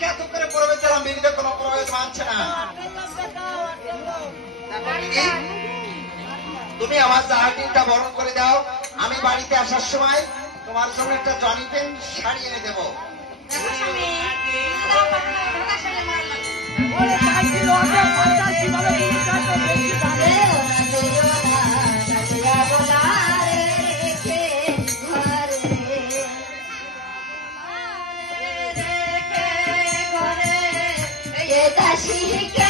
খ্যাত করে পড়বে তারা বিবিধ কোনো প্রয়োজন মানছে না। তুমি আমার জাহাজটা বরণ করে দাও, আমি বাড়িতে আসার সময় তোমার জন্য একটা জনি পেন শাড়ি এনে দেবো। She